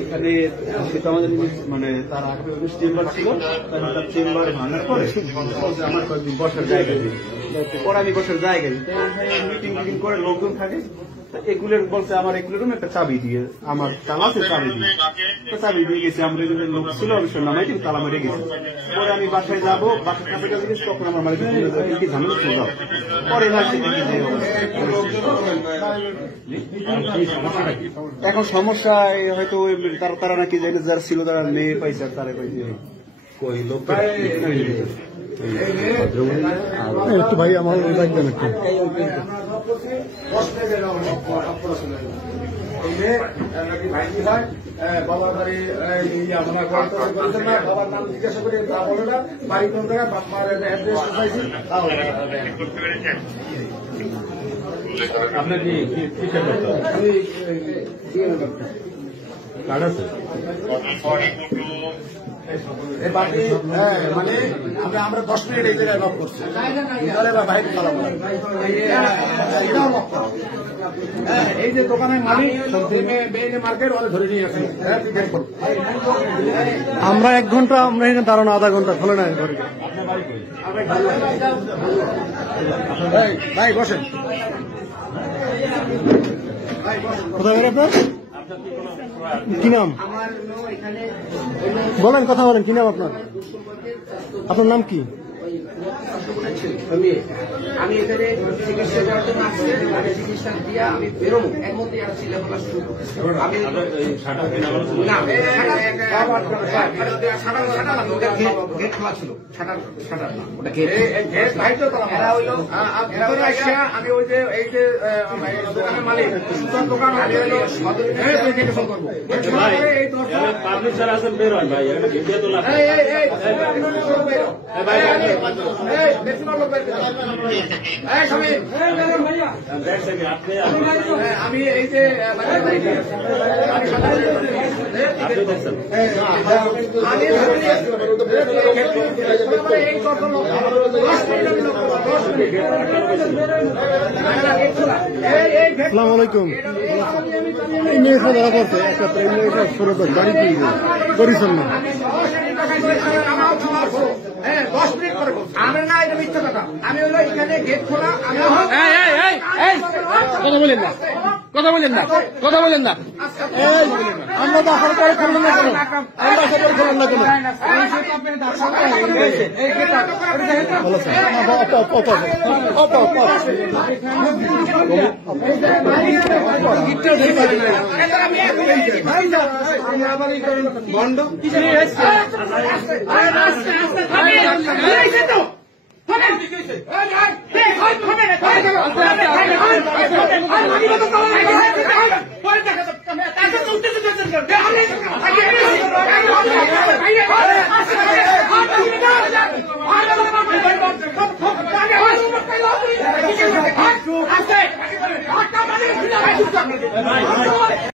এখানে আমাদের মানে তার আগে চেম্বার ছিল, তার চেম্বার ভাঙার পরে আমার কয়েকদিন বসার জায়গা দিই, পরে আমি বসার জায়গা দিই, মিটিং টিটিং করে লোকজন থাকে, এগুলোর বলছে আমার এগুলোর রুমে একটা চাবি দিয়ে, আমার তালা আছে চাবি দিয়ে, চাবি দিয়ে গেছি, আমরা লোক ছিল অবশ্যই নামাই কিন্তু তালা মেরে গেছি। পরে আমি বাসায় যাবো, বাসার কাছে গেছি, তখন আমার মালিক কি ঝামেলা চলে যাও, পরে এখন সমস্যা হয়তো তারা নাকি যারা ছিল তারা মেয়ে পাইছে, তারা কই লোক একটু ভাই আমার লাগবেন একটু বাবার বাড়ি বাবার নাম জিজ্ঞাসা করে তা বলে না, বাড়ি কোন জায়গায় বাবার অ্যাড্রেস পাইছি। আপনার কি কার্ড আছে? মানে আমরা 10 মিনিট এই জায়গায় লক করছি, বাইক খারাপ এই যে দোকানের মালিক মার্কেট ওরা ধরে নিয়ে আসে। আমরা 1 ঘন্টা আমরা এখানে দাঁড়ানো, আধা ঘন্টা খোলে না ঘরে। ভাই বসেন, কোথায় আপনার কি নাম বলেন, কথা বলেন, কি নাম আপনার? আপনার নাম কি? আমি এখানে চিকিৎসা দেওয়ার জন্য আসছি, চিকিৎসা দিয়ে আমি বেরোবো, এর মধ্যে একটা ছেলেবেলা শুরু আমি গেট খোলা ছিল, আমি ওই যে এই যে দোকানের মালিক দোকান পাবলিক যারা আছেন বের হয় ভাই, আমি এই যে আসসালামু আলাইকুম। এই মেয়ে ধরা পড়ছে একটা গাড়ি করিছেন না, 10 মিনিট পরে আমি না, এটা মিথ্যা কথা। আমি হলো এখানে গেট খোলা, কথা বলেন না, কথা বলেন না, কথা বলেন না, আমরা তো আসার পরে খুললেন না কেন? আমরা আসার পরে খুললেন না কেন? বন্ধ